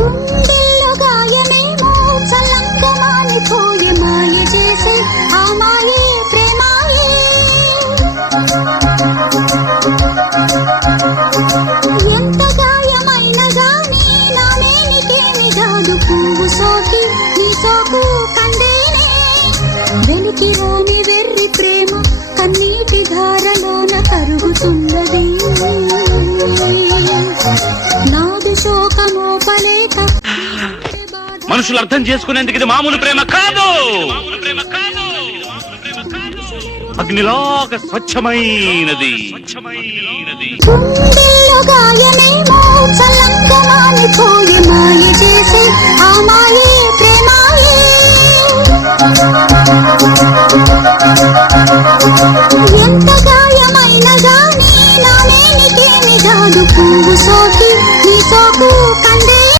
గుండెల్లో గాయమేమో చల్లంకమానిపోయే మాయ చేసే ఆ మాయే ప్రేమాయే. ఎంత గాయమైన గానీ నానేనికేమి కాదు పువ్వు సోకి నీ సోకు కందేనే. వెలికి రాని వెర్రి ప్రేమ కన్నీటి ధారలోన కరుగుతున్నది. నాది శోకమోపలేక మనుషులు అర్థం చేసుకునేందుకు ఇది మామూలు ప్రేమ కాదు. అగ్నిలాగా స్వచ్ఛమైనది. గుండెల్లో గాయమేమో చల్లంకమానిపోయే